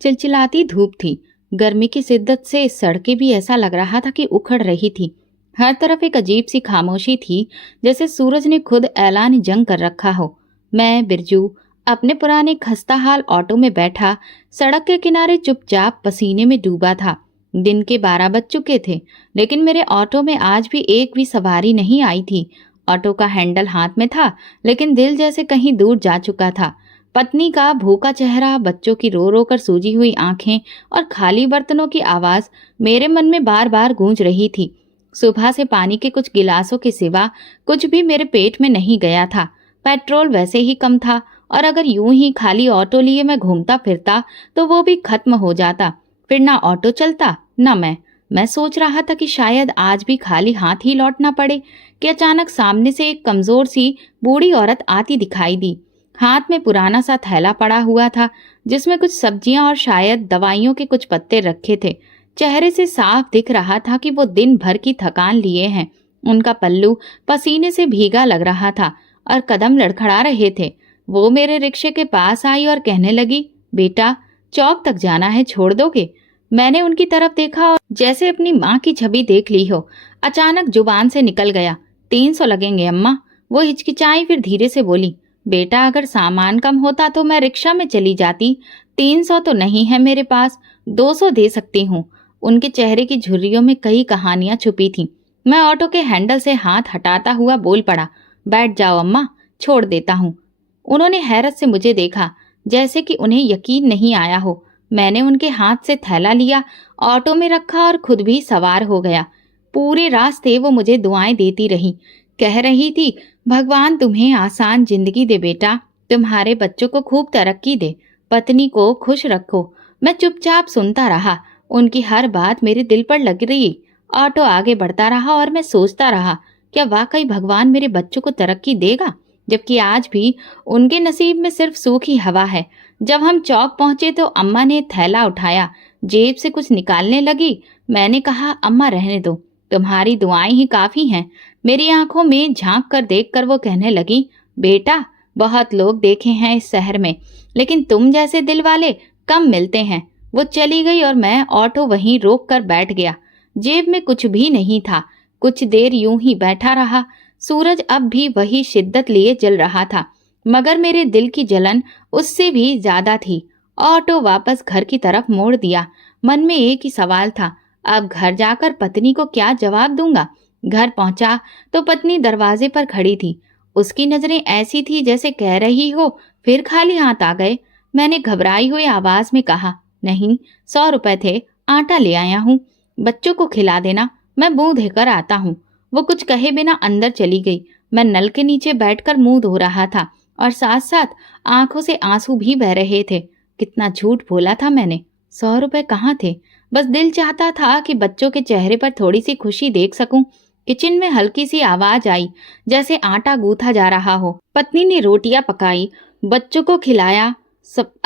चिलचिलाती धूप थी। गर्मी की शिद्दत से सड़कें भी ऐसा लग रहा था कि उखड़ रही थी। हर तरफ एक अजीब सी खामोशी थी, जैसे सूरज ने खुद ऐलान जंग कर रखा हो। मैं बिरजू अपने पुराने खस्ताहाल ऑटो में बैठा सड़क के किनारे चुपचाप पसीने में डूबा था। दिन के 12 बज चुके थे, लेकिन मेरे ऑटो में आज भी एक भी सवारी नहीं आई थी। ऑटो का हैंडल हाथ में था, लेकिन दिल जैसे कहीं दूर जा चुका था। पत्नी का भूखा चेहरा, बच्चों की रो रो कर सूजी हुई आंखें और खाली बर्तनों की आवाज मेरे मन में बार बार गूंज रही थी। सुबह से पानी के कुछ गिलासों के सिवा कुछ भी मेरे पेट में नहीं गया था। पेट्रोल वैसे ही कम था, और अगर यूं ही खाली ऑटो लिए मैं घूमता फिरता तो वो भी खत्म हो जाता। फिर ना ऑटो चलता ना मैं सोच रहा था कि शायद आज भी खाली हाथ ही लौटना पड़े कि अचानक सामने से एक कमजोर सी बूढ़ी औरत आती दिखाई दी। हाथ में पुराना सा थैला पड़ा हुआ था, जिसमें कुछ सब्जियां और शायद दवाइयों के कुछ पत्ते रखे थे। चेहरे से साफ दिख रहा था कि वो दिन भर की थकान लिए हैं। उनका पल्लू पसीने से भीगा लग रहा था और कदम लड़खड़ा रहे थे। वो मेरे रिक्शे के पास आई और कहने लगी, बेटा, चौक तक जाना है, छोड़ दोगे? मैंने उनकी तरफ देखा और जैसे अपनी माँ की छवि देख ली हो। अचानक जुबान से निकल गया, 300 लगेंगे अम्मा। वो हिचकिचाई, फिर धीरे से बोली, बेटा, अगर सामान कम होता तो मैं रिक्शा में चली जाती। 300 तो नहीं है मेरे पास, 200 दे सकती हूँ। उनके चेहरे की झुर्रियों में कई कहानियां छुपी थीं। मैं ऑटो के हैंडल से हाथ हटाता हुआ बोल पड़ा, बैठ जाओ अम्मा, छोड़ देता हूँ। उन्होंने हैरत से मुझे देखा, जैसे कि उन्हें यकीन नहीं आया हो। मैंने उनके हाथ से थैला लिया, ऑटो में रखा और खुद भी सवार हो गया। पूरे रास्ते वो मुझे दुआएं देती रही, कह रही थी, भगवान तुम्हें आसान जिंदगी दे बेटा, तुम्हारे बच्चों को खूब तरक्की दे, पत्नी को खुश रखो। मैं चुपचाप सुनता रहा। उनकी हर बात मेरे दिल पर लग रही। ऑटो आगे बढ़ता रहा और मैं सोचता रहा, क्या वाकई भगवान मेरे बच्चों को तरक्की देगा, जबकि आज भी उनके नसीब में सिर्फ सूखी हवा है। जब हम चौक पहुंचे तो अम्मा ने थैला उठाया, जेब से कुछ निकालने लगी। मैंने कहा, अम्मा रहने दो, तुम्हारी दुआएं ही काफी हैं। मेरी आंखों में झांक कर देखकर वो कहने लगी, बेटा, बहुत लोग देखे हैं इस शहर में, लेकिन तुम जैसे दिल वाले कम मिलते हैं। वो चली गई और मैं ऑटो वहीं रोक कर बैठ गया। जेब में कुछ भी नहीं था। कुछ देर यूं ही बैठा रहा। सूरज अब भी वही शिद्दत लिए जल रहा था, मगर मेरे दिल की जलन उससे भी ज्यादा थी। ऑटो वापस घर की तरफ मोड़ दिया। मन में एक ही सवाल था, अब घर जाकर पत्नी को क्या जवाब दूंगा। घर पहुंचा तो पत्नी दरवाजे पर खड़ी थी। उसकी नजरें ऐसी थी जैसे कह रही हो, फिर खाली हाथ आ गए। मैंने घबराई हुई आवाज में कहा, नहीं, 100 रुपए थे, आटा ले आया हूँ, बच्चों को खिला देना, मैं मुंह धोकर आता हूँ। वो कुछ कहे बिना अंदर चली गई। मैं नल के नीचे बैठकर मुंह धो रहा था और साथ साथ आंखों से आंसू भी बह रहे थे। कितना झूठ बोला था मैंने। 100 रुपए कहाँ थे? बस दिल चाहता था कि बच्चों के चेहरे पर थोड़ी सी खुशी देख सकूं। किचन में हल्की सी आवाज आई, जैसे आटा गूंथा जा रहा हो। पत्नी ने रोटियां पकाई, बच्चों को खिलाया,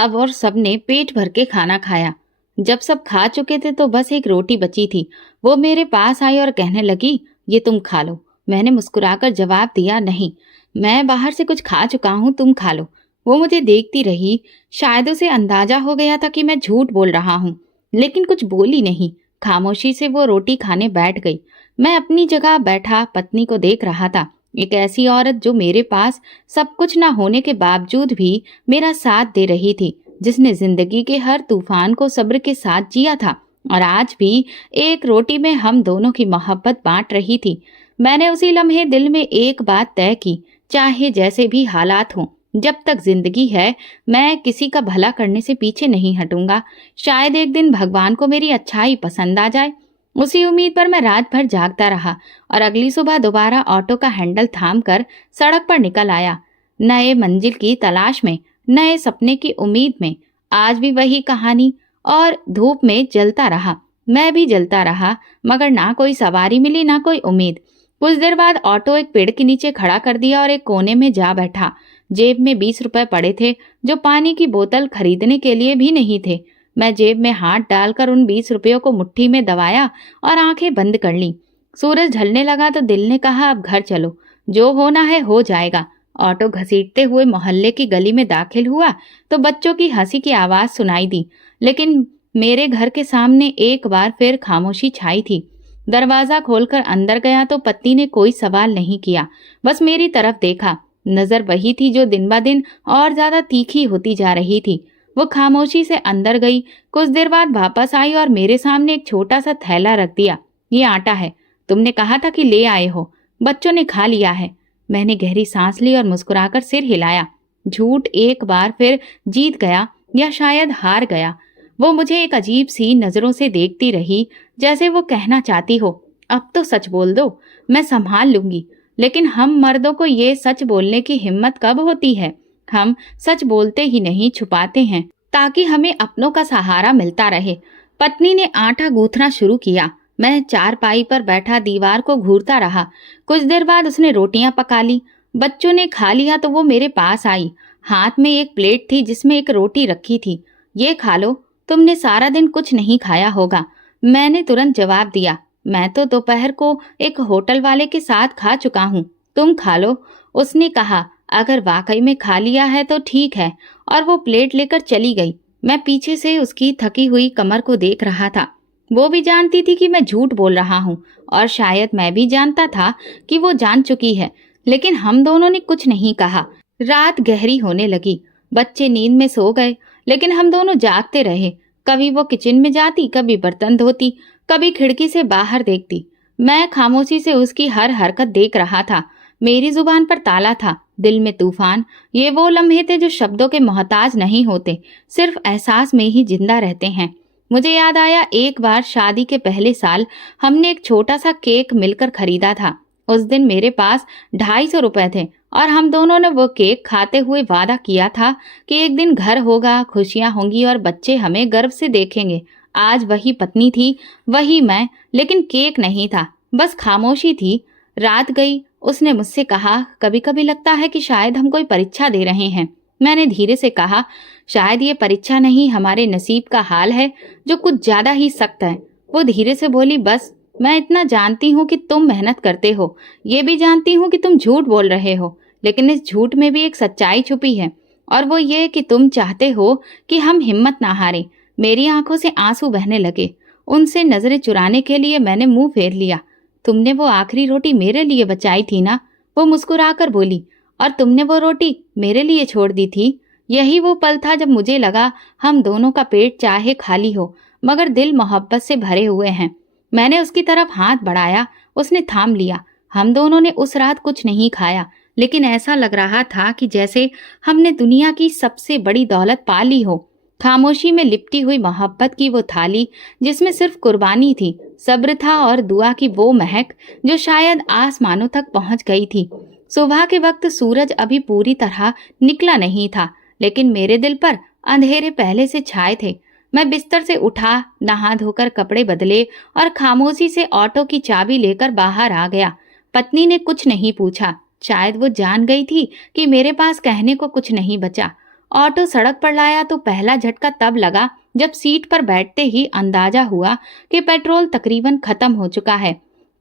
और सबने पेट भर के खाना खाया। जब सब खा चुके थे तो बस एक रोटी बची थी। वो मेरे पास आई और कहने लगी, ये तुम खा लो। मैंने मुस्कुराकर जवाब दिया, नहीं, मैं बाहर से कुछ खा चुका हूँ, तुम खा लो। वो मुझे देखती रही। शायद उसे अंदाजा हो गया था कि मैं झूठ बोल रहा हूँ, लेकिन कुछ बोली नहीं। खामोशी से वो रोटी खाने बैठ गई। मैं अपनी जगह बैठा पत्नी को देख रहा था। एक ऐसी औरत जो मेरे पास सब कुछ न होने के बावजूद भी मेरा साथ दे रही थी, जिसने जिंदगी के हर तूफान को सब्र के साथ जिया था और आज भी एक रोटी में हम दोनों की मोहब्बत बांट रही थी। मैंने उसी लम्हे दिल में एक बात तय की, चाहे जैसे भी हालात हों, जब तक जिंदगी है मैं किसी का भला करने से पीछे नहीं हटूंगा। शायद एक दिन भगवान को मेरी अच्छाई पसंद आ जाए। उसी उम्मीद पर मैं रात भर जागता रहा और अगली सुबह दोबारा ऑटो का हैंडल थामकर सड़क पर निकल आया, नए मंजिल की तलाश में, नए सपने की उम्मीद में। आज भी वही कहानी, और धूप में जलता रहा, मैं भी जलता रहा, मगर ना कोई सवारी मिली ना कोई उम्मीद। कुछ देर बाद ऑटो एक पेड़ के नीचे खड़ा कर दिया और एक कोने में जा बैठा। जेब में 20 रुपए पड़े थे, जो पानी की बोतल खरीदने के लिए भी नहीं थे। मैं जेब में हाथ डालकर उन 20 रुपयों को मुट्ठी में दबाया और आंखें बंद कर ली। सूरज ढलने लगा तो दिल ने कहा, अब घर चलो, जो होना है हो जाएगा। ऑटो घसीटते हुए मोहल्ले की गली में दाखिल हुआ तो बच्चों की हंसी की आवाज सुनाई दी, लेकिन मेरे घर के सामने एक बार फिर खामोशी छाई थी। दरवाजा खोलकर अंदर गया तो पति ने कोई सवाल नहीं किया, बस मेरी तरफ देखा। नजर वही थी जो दिन ब दिन और ज्यादा तीखी होती जा रही थी। वो खामोशी से अंदर गई, कुछ देर बाद वापस आई और मेरे सामने एक छोटा सा थैला रख दिया। ये आटा है, तुमने कहा था कि ले आए हो, बच्चों ने खा लिया है। मैंने गहरी सांस ली और मुस्कुराकर सिर हिलाया। झूठ एक बार फिर जीत गया या शायद हार गया। वो मुझे एक अजीब सी नजरों से देखती रही, जैसे वो कहना चाहती हो, अब तो सच बोल दो, मैं संभाल लूंगी। लेकिन हम मर्दों को ये सच बोलने की हिम्मत कब होती है? हम सच बोलते ही नहीं, छुपाते हैं ताकि हमें अपनों का सहारा मिलता रहे। पत्नी ने आटा गूंथना शुरू किया। मैं चारपाई पर बैठा दीवार को घूरता रहा। कुछ देर बाद उसने रोटियां पका ली। बच्चों ने खा लिया तो वो मेरे पास आई। हाथ में एक प्लेट थी जिसमें एक रोटी रखी थी। ये खा लो, तुमने सारा दिन कुछ नहीं खाया होगा। मैंने तुरंत जवाब दिया, मैं तो दोपहर को एक होटल वाले के साथ खा चुका हूँ, तुम खा लो। उसने कहा, अगर वाकई में खा लिया है तो ठीक है, और वो प्लेट लेकर चली गई। मैं पीछे से उसकी थकी हुई कमर को देख रहा था। वो भी जानती थी कि मैं झूठ बोल रहा हूँ, और शायद मैं भी जानता था कि वो जान चुकी है, लेकिन हम दोनों ने कुछ नहीं कहा। रात गहरी होने लगी। बच्चे नींद में सो गए, लेकिन हम दोनों जागते रहे। कभी वो किचन में जाती, कभी बर्तन धोती, कभी खिड़की से बाहर देखती। मैं खामोशी से उसकी हर हरकत देख रहा था। मेरी जुबान पर ताला था, दिल में तूफान। ये वो लम्हे थे जो शब्दों के मोहताज नहीं होते, सिर्फ एहसास में ही जिंदा रहते हैं। मुझे याद आया, एक बार शादी के पहले साल हमने एक छोटा सा केक मिलकर खरीदा था। उस दिन मेरे पास 250 रुपए थे, और हम दोनों ने वो केक खाते हुए वादा किया था कि एक दिन घर होगा, खुशियां होंगी और बच्चे हमें गर्व से देखेंगे। आज वही पत्नी थी, वही मैं, लेकिन केक नहीं था, बस खामोशी थी। रात गई। उसने मुझसे कहा, कभी कभी लगता है कि शायद हम कोई परीक्षा दे रहे हैं। मैंने धीरे से कहा, शायद ये परीक्षा नहीं, हमारे नसीब का हाल है जो कुछ ज्यादा ही सख्त है। वो धीरे से बोली, बस मैं इतना जानती हूँ कि तुम मेहनत करते हो, ये भी जानती हूँ कि तुम झूठ बोल रहे हो, लेकिन इस झूठ में भी एक सच्चाई छुपी है, और वो ये कि तुम चाहते हो कि हम हिम्मत ना हारें। मेरी आंखों से आंसू बहने लगे। उनसे नजरें चुराने के लिए मैंने मुंह फेर लिया। तुमने वो आखिरी रोटी मेरे लिए बचाई थी ना? वो मुस्कुराकर बोली, और तुमने वो रोटी मेरे लिए छोड़ दी थी। यही वो पल था जब मुझे लगा हम दोनों का पेट चाहे खाली हो, मगर दिल मोहब्बत से भरे हुए हैं। मैंने उसकी तरफ हाथ बढ़ाया, उसने थाम लिया। हम दोनों ने उस रात कुछ नहीं खाया, लेकिन ऐसा लग रहा था कि जैसे हमने दुनिया की सबसे बड़ी दौलत पा ली हो। खामोशी में लिपटी हुई मोहब्बत की वो थाली जिसमें सिर्फ कुर्बानी थी, सब्र था और दुआ की वो महक जो शायद आसमानों तक पहुंच गई थी। सुबह के वक्त सूरज अभी पूरी तरह निकला नहीं था, लेकिन मेरे दिल पर अंधेरे पहले से छाए थे। मैं बिस्तर से उठा, नहा धोकर कपड़े बदले और खामोशी से ऑटो की चाबी लेकर बाहर आ गया। पत्नी ने कुछ नहीं पूछा, शायद वो जान गई थी कि मेरे पास कहने को कुछ नहीं बचा। ऑटो सड़क पर लाया तो पहला झटका तब लगा जब सीट पर बैठते ही अंदाजा हुआ कि पेट्रोल तकरीबन खत्म हो चुका है।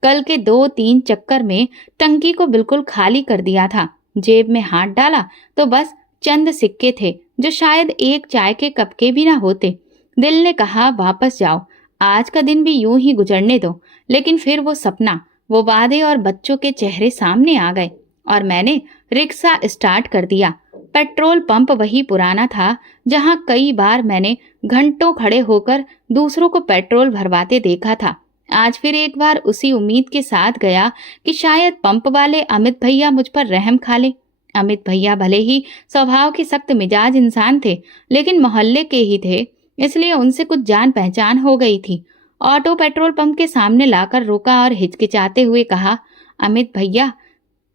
कल के 2-3 चक्कर में टंकी को बिल्कुल खाली कर दिया था। जेब में हाथ डाला तो बस चंद सिक्के थे जो शायद एक चाय के कप के भी ना होते। दिल ने कहा, वापस जाओ, आज का दिन भी यूं ही गुजरने दो। लेकिन फिर वो सपना, वो वादे और बच्चों के चेहरे सामने आ गए, और मैंने रिक्शा स्टार्ट कर दिया। पेट्रोल पंप वही पुराना था जहां कई बार मैंने घंटों खड़े होकर दूसरों को पेट्रोल भरवाते देखा था। आज फिर एक बार उसी उम्मीद के साथ गया कि शायद पंप वाले अमित भैया मुझ पर रहम खा ले। अमित भैया भले ही स्वभाव के सख्त मिजाज इंसान थे, लेकिन मोहल्ले के ही थे, इसलिए उनसे कुछ जान पहचान हो गई थी। ऑटो पेट्रोल पंप के सामने लाकर रोका और हिचकिचाते हुए कहा, अमित भैया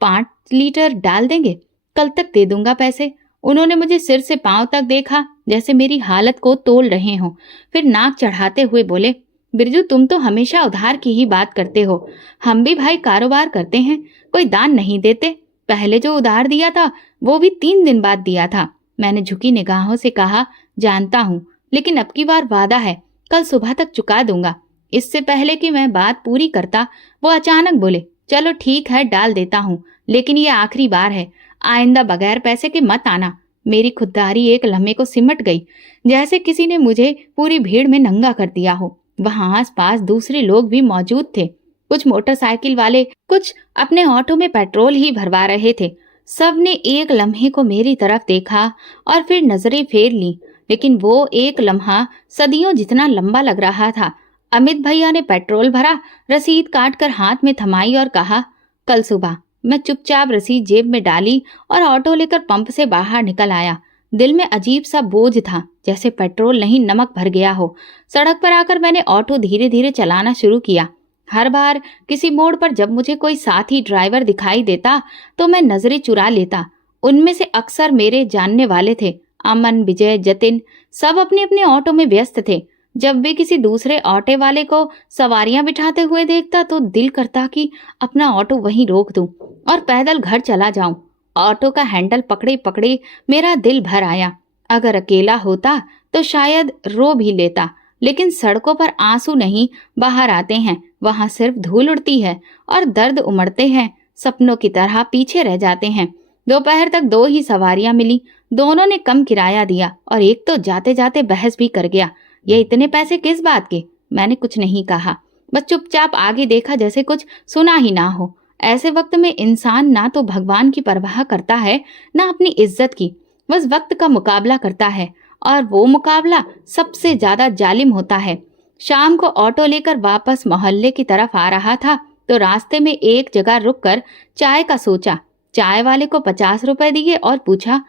5 लीटर डाल देंगे? कल तक दे दूंगा पैसे। उन्होंने मुझे सिर से पांव तक देखा, जैसे मेरी हालत को तोल रहे हों। फिर नाक चढ़ाते हुए बोले, बिरजू तुम तो हमेशा उधार की ही बात करते हो, हम भी भाई कारोबार करते हैं, कोई दान नहीं देते। पहले जो उधार दिया था वो भी 3 दिन बाद दिया था। मैंने झुकी निगाहों से कहा, जानता हूँ, लेकिन अब की बार वादा है, कल सुबह तक चुका दूंगा। इससे पहले कि मैं बात पूरी करता वो अचानक बोले, चलो ठीक है डाल देता हूँ, लेकिन ये आखिरी बार है, आइंदा बगैर पैसे के मत आना। मेरी खुददारी एक लम्हे को सिमट गई, जैसे किसी ने मुझे पूरी भीड़ में नंगा कर दिया हो। वहां आसपास दूसरे लोग भी मौजूद थे, कुछ मोटरसाइकिल वाले, कुछ अपने ऑटो में पेट्रोल ही भरवा रहे थे। सबने एक लम्हे को मेरी तरफ देखा और फिर नजरें फेर ली, लेकिन वो एक लम्हा सदियों जितना लंबा लग रहा था। अमित भैया ने पेट्रोल भरा, रसीद काट कर हाथ में थमाई और कहा, कल सुबह। मैं चुपचाप रसीद जेब में डाली और ऑटो लेकर पंप से बाहर निकल आया। दिल में अजीब सा बोझ था, जैसे पेट्रोल नहीं नमक भर गया हो। सड़क पर आकर मैंने ऑटो धीरे धीरे चलाना शुरू किया। हर बार किसी मोड़ पर जब मुझे कोई साथी ड्राइवर दिखाई देता तो मैं नजरें चुरा लेता। उनमें से अक्सर मेरे जानने वाले थे। अमन, विजय, जतिन सब अपने अपने ऑटो में व्यस्त थे। जब भी किसी दूसरे ऑटो वाले को सवारियां बिठाते हुए देखता तो दिल करता कि अपना ऑटो वहीं रोक दूं और पैदल घर चला जाऊं। ऑटो का हैंडल पकड़े पकड़े मेरा दिल भर आया। अगर अकेला होता तो शायद रो भी लेता, लेकिन सड़कों पर आंसू नहीं बाहर आते हैं, वहां सिर्फ धूल उड़ती है और दर्द उमड़ते हैं, सपनों की तरह पीछे रह जाते हैं। दोपहर तक 2 ही सवारियां मिली। दोनों ने कम किराया दिया और एक तो जाते जाते बहस भी कर गया, ये इतने पैसे किस बात के। मैंने कुछ नहीं कहा, बस चुपचाप आगे देखा, जैसे कुछ सुना ही ना हो। ऐसे वक्त में इंसान ना तो भगवान की परवाह करता है, ना अपनी इज्जत की, बस वक्त का मुकाबला करता है, और वो मुकाबला सबसे ज्यादा जालिम होता है। शाम को ऑटो लेकर वापस मोहल्ले की तरफ आ रहा था तो रास्ते में एक जगह रुककर चाय का सोचा। चाय वाले को 50 रुपए दिए और पूछा,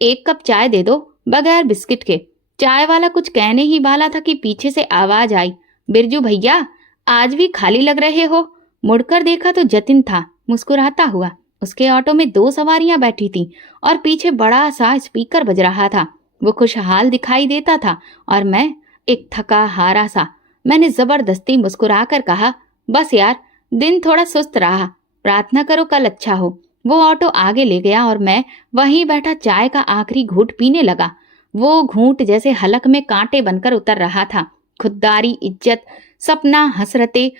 1 कप चाय दे दो, बगैर बिस्किट के। चाय वाला कुछ कहने ही वाला था कि पीछे से आवाज आई, बिरजू भैया, आज भी खाली लग रहे हो। मुड़कर देखा तो जतिन था, मुस्कुराता हुआ। उसके ऑटो में 2 सवारियां बैठी थीं और पीछे बड़ा सा स्पीकर बज रहा था। वो खुशहाल दिखाई देता था और मैं एक थका हारा सा। मैंने जबरदस्ती मुस्कुराकर कहा, बस यार, दिन थोड़ा सुस्त रहा, प्रार्थना करो कल अच्छा हो। वो ऑटो आगे ले गया और मैं वहीं बैठा चाय का आखिरी घूंट पीने लगा। वो घूंट जैसे हलक में कांटे बनकर उतर रहा था। खुददारी, इज्जत, सपना, हसरते,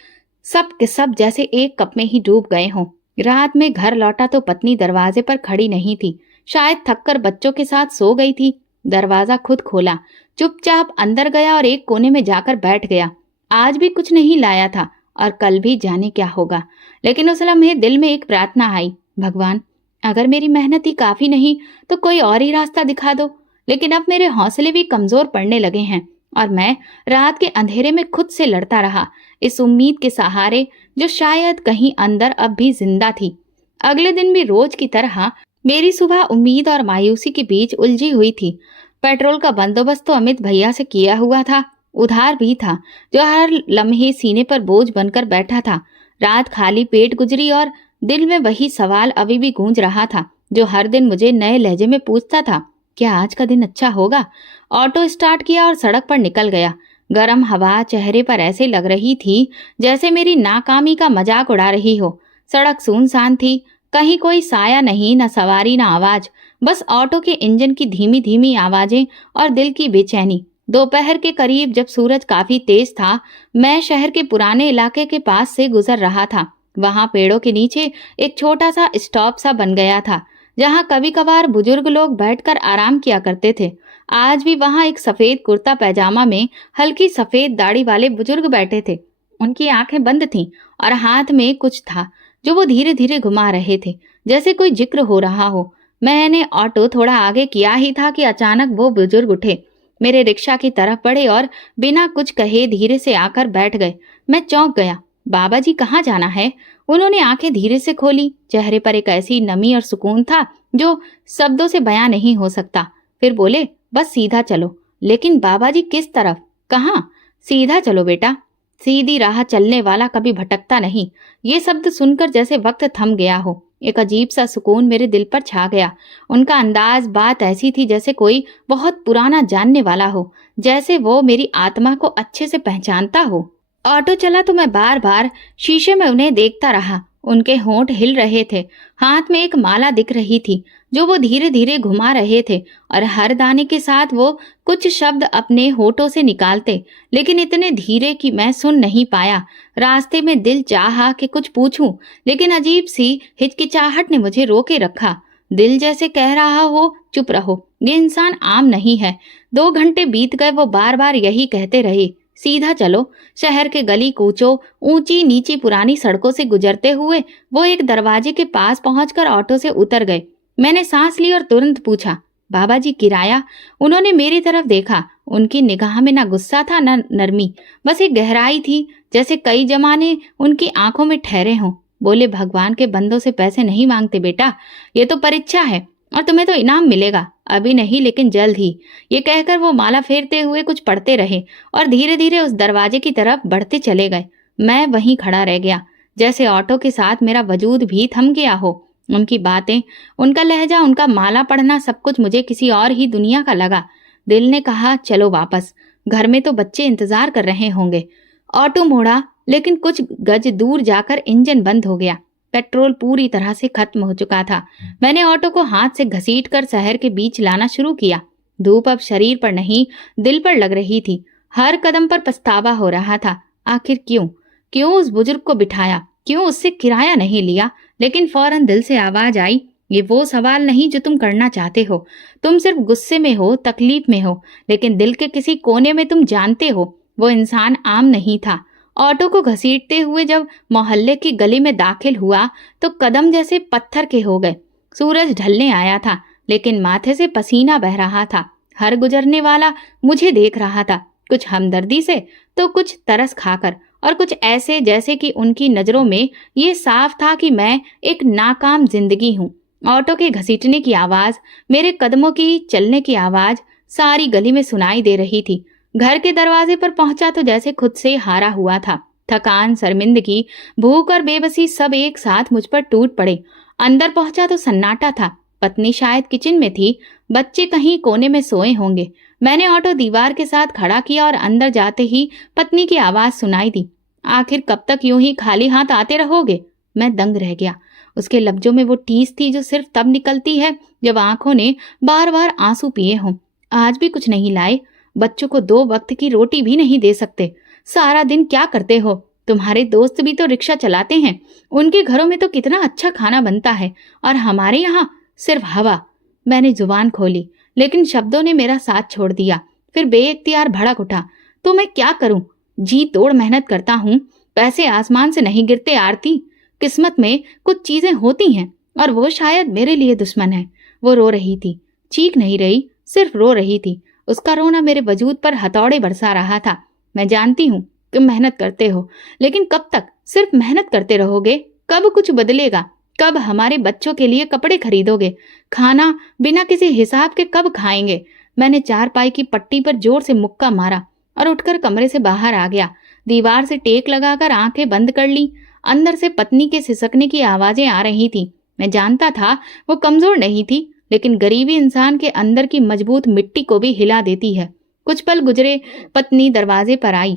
सब के सब जैसे एक कप में ही डूब गए हों। रात में घर लौटा तो पत्नी दरवाजे पर खड़ी नहीं थी, शायद थककर बच्चों के साथ सो गई थी। दरवाजा खुद खोला, चुपचाप अंदर गया और एक कोने में जाकर बैठ गया। आज भी कुछ नहीं लाया था और कल भी जाने क्या होगा, लेकिन उस लम्हे दिल में एक प्रार्थना आई, भगवान, अगर मेरी मेहनत ही काफी नहीं तो कोई और ही रास्ता दिखा दो। लेकिन अब मेरे हौसले भी कमजोर पड़ने लगे हैं और मैं रात के अंधेरे में खुद से लड़ता रहा, इस उम्मीद के सहारे जो शायद कहीं अंदर अब भी जिंदा थी। अगले दिन भी रोज की तरह मेरी सुबह उम्मीद और मायूसी के बीच उलझी हुई थी। पेट्रोल का बंदोबस्त तो अमित भैया से किया हुआ था, उधार भी था, जो हर लम्हे सीने पर बोझ बनकर बैठा था। रात खाली पेट गुजरी और दिल में वही सवाल अभी भी गूंज रहा था, जो हर दिन मुझे नए लहजे में पूछता था, क्या आज का दिन अच्छा होगा। ऑटो स्टार्ट किया और सड़क पर निकल गया। गर्म हवा चेहरे पर ऐसे लग रही थी जैसे मेरी नाकामी का मजाक उड़ा रही हो। सड़क सुनसान थी, कहीं कोई साया नहीं, न सवारी न आवाज, बस ऑटो के इंजन की धीमी धीमी आवाजें और दिल की बेचैनी। दोपहर के करीब जब सूरज काफी तेज था, मैं शहर के पुराने इलाके के पास से गुजर रहा था। वहां पेड़ों के नीचे एक छोटा सा स्टॉप सा बन गया था, जहां कभी कभार बुजुर्ग लोग बैठकर आराम किया करते थे। आज भी वहां एक सफेद कुर्ता पैजामा में हल्की सफेद दाढ़ी वाले बुजुर्ग बैठे थे। उनकी आंखें बंद थीं और हाथ में कुछ था जो वो धीरे धीरे घुमा रहे थे, जैसे कोई जिक्र हो रहा हो। मैंने ऑटो थोड़ा आगे किया ही था कि अचानक वो बुजुर्ग उठे, मेरे रिक्शा की तरफ बढ़े और बिना कुछ कहे धीरे से आकर बैठ गए। मैं चौंक गया। बाबा जी, कहाँ जाना है? उन्होंने आंखें धीरे से खोली। चेहरे पर एक ऐसी नमी और सुकून था जो शब्दों से बयां नहीं हो सकता। फिर बोले, बस सीधा चलो। लेकिन बाबा जी, किस तरफ? कहाँ? सीधा चलो बेटा, सीधी राह चलने वाला कभी भटकता नहीं। ये शब्द सुनकर जैसे वक्त थम गया हो, एक अजीब सा सुकून मेरे दिल पर छा गया। उनका अंदाज, बात ऐसी थी जैसे कोई बहुत पुराना जानने वाला हो, जैसे वो मेरी आत्मा को अच्छे से पहचानता हो। ऑटो चला तो मैं बार बार शीशे में उन्हें देखता रहा। उनके होंठ हिल रहे थे, हाथ में एक माला दिख रही थी जो वो धीरे धीरे घुमा रहे थे, और हर दाने के साथ वो कुछ शब्द अपने होठों से निकालते, लेकिन इतने धीरे कि मैं सुन नहीं पाया। रास्ते में दिल चाहा कि कुछ पूछूं, लेकिन अजीब सी हिचकिचाहट ने मुझे रोके रखा। दिल जैसे कह रहा हो, चुप रहो, ये इंसान आम नहीं है। 2 घंटे बीत गए, वो बार बार यही कहते रहे, सीधा चलो, शहर के गली कूचों, ऊंची नीची पुरानी सड़कों से गुजरते हुए वो एक दरवाजे के पास पहुंचकर ऑटो से उतर गए। मैंने सांस ली और तुरंत पूछा, बाबा जी किराया? उन्होंने मेरी तरफ देखा। उनकी निगाह में ना गुस्सा था न नरमी, बस एक गहराई थी, जैसे कई जमाने उनकी आंखों में ठहरे हों। बोले, भगवान के बंदों से पैसे नहीं मांगते बेटा, ये तो परीक्षा है और तुम्हें तो इनाम मिलेगा, अभी नहीं लेकिन जल्द ही। ये कहकर वो माला फेरते हुए कुछ पढ़ते रहे और धीरे धीरे उस दरवाजे की तरफ बढ़ते चले गए। मैं वहीं खड़ा रह गया, जैसे ऑटो के साथ मेरा वजूद भी थम गया हो। उनकी बातें, उनका लहजा, उनका माला पढ़ना, सब कुछ मुझे किसी और ही दुनिया का लगा। दिल ने कहा, चलो वापस, घर में तो बच्चे इंतजार कर रहे होंगे। ऑटो मोड़ा, लेकिन कुछ गज दूर जाकर इंजन बंद हो गया। पेट्रोल पूरी तरह से खत्म हो चुका था। मैंने ऑटो को हाथ से घसीटकर शहर के बीच लाना शुरू किया। धूप अब शरीर पर नहीं, दिल पर लग रही थी। हर कदम पर पछतावा हो रहा था। आखिर क्यों क्यों उस बुजुर्ग को बिठाया, क्यों उससे किराया नहीं लिया? लेकिन फौरन दिल से आवाज आई, ये वो सवाल नहीं जो तुम करना चाहते हो। तुम सिर्फ गुस्से में हो, तकलीफ में हो, लेकिन दिल के किसी कोने में तुम जानते हो वो इंसान आम नहीं था। ऑटो को घसीटते हुए जब मोहल्ले की गली में दाखिल हुआ तो कदम जैसे पत्थर के हो गए। सूरज ढलने आया था, लेकिन माथे से पसीना बह रहा था। हर गुजरने वाला मुझे देख रहा था, कुछ हमदर्दी से तो कुछ तरस खाकर, और कुछ ऐसे जैसे कि उनकी नजरों में ये साफ था कि मैं एक नाकाम जिंदगी हूँ। ऑटो के घसीटने की आवाज, मेरे कदमों की चलने की आवाज सारी गली में सुनाई दे रही थी। घर के दरवाजे पर पहुंचा तो जैसे खुद से हारा हुआ था। थकान, शर्मिंदगी, भूख और बेबसी सब एक साथ मुझ पर टूट पड़े। अंदर पहुंचा तो सन्नाटा था। पत्नी शायद किचन में थी, बच्चे कहीं कोने में सोए होंगे। मैंने ऑटो दीवार के साथ खड़ा किया और अंदर जाते ही पत्नी की आवाज सुनाई दी, आखिर कब तक यूं ही खाली हाथ आते रहोगे? मैं दंग रह गया। उसके लफ्जों में वो टीस थी जो सिर्फ तब निकलती है जब आंखों ने बार बार आंसू पिए हों। आज भी कुछ नहीं लाए? बच्चों को 2 वक्त की रोटी भी नहीं दे सकते। सारा दिन क्या करते हो? तुम्हारे दोस्त भी तो रिक्शा चलाते हैं, उनके घरों में तो कितना अच्छा खाना बनता है, और हमारे यहाँ सिर्फ हवा। मैंने जुबान खोली, लेकिन शब्दों ने मेरा साथ छोड़ दिया। फिर बेइख्तियार भड़क उठा, तो मैं क्या करूं? जी तोड़ मेहनत करता हूं, पैसे आसमान से नहीं गिरते आरती। किस्मत में कुछ चीजें होती हैं, और वो शायद मेरे लिए दुश्मन है। वो रो रही थी, चीख नहीं रही, सिर्फ रो रही थी। उसका रोना मेरे वजूद पर हथौड़े बरसा रहा था। मैं जानती हूँ तुम मेहनत करते हो, लेकिन कब तक सिर्फ मेहनत करते रहोगे? कब कुछ बदलेगा? कब हमारे बच्चों के लिए कपड़े खरीदोगे? खाना बिना किसी हिसाब के कब खाएंगे? मैंने चारपाई की पट्टी पर जोर से मुक्का मारा और उठकर कमरे से बाहर आ गया। दीवार से टेक लगाकर आंखें बंद कर ली। अंदर से पत्नी के सिसकने की आवाजें आ रही थी। मैं जानता था वो कमजोर नहीं थी, लेकिन गरीबी इंसान के अंदर की मजबूत मिट्टी को भी हिला देती है। कुछ पल गुजरे, पत्नी दरवाजे पर आई।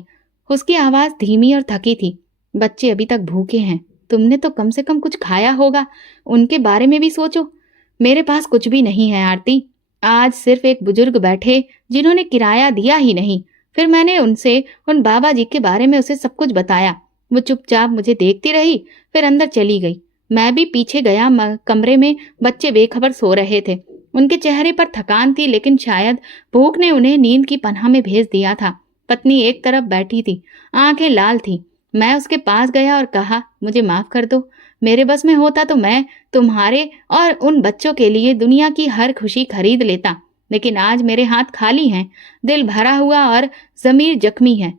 उसकी आवाज धीमी और थकी थी। बच्चे अभी तक भूखे हैं, तुमने तो कम से कम कुछ खाया होगा, उनके बारे में भी सोचो। मेरे पास कुछ भी नहीं है आरती। आज सिर्फ एक बुजुर्ग बैठे जिन्होंने किराया दिया ही नहीं। फिर मैंने उनसे उन बाबा जी के बारे में उसे सब कुछ बताया। वो चुपचाप मुझे देखती रही, फिर अंदर चली गई। मैं भी पीछे गया। कमरे में बच्चे बेखबर सो रहे थे। उनके चेहरे पर थकान थी, लेकिन शायद भूख ने उन्हें नींद की पनाह में भेज दिया था। पत्नी एक तरफ बैठी थी, आंखें लाल थी। मैं उसके पास गया और कहा, मुझे माफ कर दो। मेरे बस में होता तो मैं तुम्हारे और उन बच्चों के लिए दुनिया की हर खुशी खरीद लेता, लेकिन आज मेरे हाथ खाली हैं, दिल भरा हुआ और जमीर जख्मी है।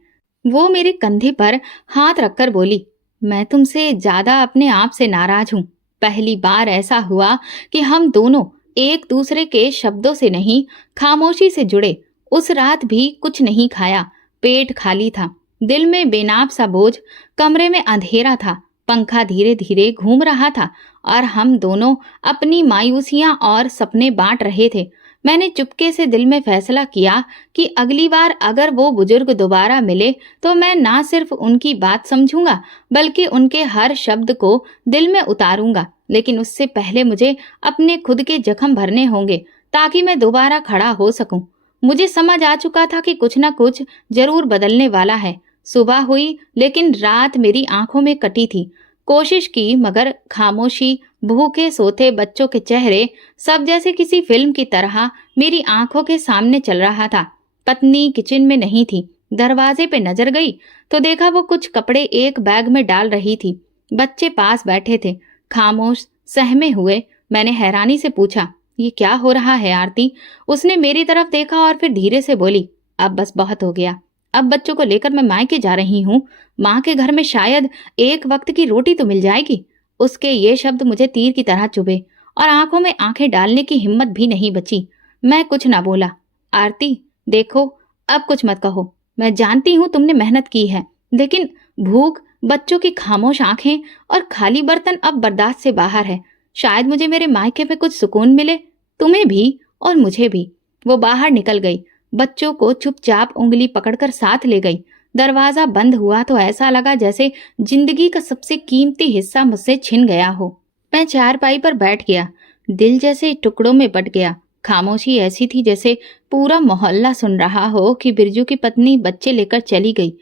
वो मेरे कंधे पर हाथ रखकर बोली, मैं तुमसे ज्यादा अपने आप से नाराज हूँ। पहली बार ऐसा हुआ कि हम दोनों एक दूसरे के शब्दों से नहीं, खामोशी से जुड़े। उस रात भी कुछ नहीं खाया, पेट खाली था, दिल में बेनाप सा बोझ। कमरे में अंधेरा था, पंखा धीरे धीरे घूम रहा था और हम दोनों अपनी मायूसियां और सपने बांट रहे थे। मैंने चुपके से दिल में फैसला किया कि अगली बार अगर वो बुजुर्ग दोबारा मिले तो मैं ना सिर्फ उनकी बात समझूंगा, बल्कि उनके हर शब्द को दिल में उतारूंगा। लेकिन उससे पहले मुझे अपने खुद के जख्म भरने होंगे, ताकि मैं दोबारा खड़ा हो सकूं। मुझे समझ आ चुका था कि कुछ ना कुछ जरूर बदलने वाला है। सुबह हुई, लेकिन रात मेरी आंखों में कटी थी। कोशिश की मगर खामोशी, भूखे सोते बच्चों के चेहरे, सब जैसे किसी फिल्म की तरह मेरी आंखों के सामने चल रहा था। पत्नी किचन में नहीं थी। दरवाजे पे नजर गई तो देखा वो कुछ कपड़े एक बैग में डाल रही थी। बच्चे पास बैठे थे, खामोश, सहमे हुए। मैंने हैरानी से पूछा, ये क्या हो रहा है आरती? उसने मेरी तरफ देखा और फिर धीरे से बोली, अब बस बहुत हो गया। अब बच्चों को लेकर मैं मायके जा रही हूँ। माँ के घर में शायद एक वक्त की रोटी तो मिल जाएगी। उसके ये शब्द मुझे तीर की तरह चुभे और आंखों में आंखें डालने की हिम्मत भी नहीं बची। मैं कुछ ना बोला। आरती, देखो, अब कुछ मत कहो। मैं जानती हूँ तुमने मेहनत की है, लेकिन भूख, बच्चों की खामोश आंखें और खाली बर्तन अब बर्दाश्त से बाहर है। शायद मुझे मेरे मायके में कुछ सुकून मिले, तुम्हें भी और मुझे भी। वो बाहर निकल गई, बच्चों को चुपचाप उंगली पकड़कर साथ ले गई। दरवाजा बंद हुआ तो ऐसा लगा जैसे जिंदगी का सबसे कीमती हिस्सा मुझसे छिन गया हो। मैं चारपाई पर बैठ गया, दिल जैसे टुकड़ों में बट गया। खामोशी ऐसी थी जैसे पूरा मोहल्ला सुन रहा हो कि बिरजू की पत्नी बच्चे लेकर चली गई।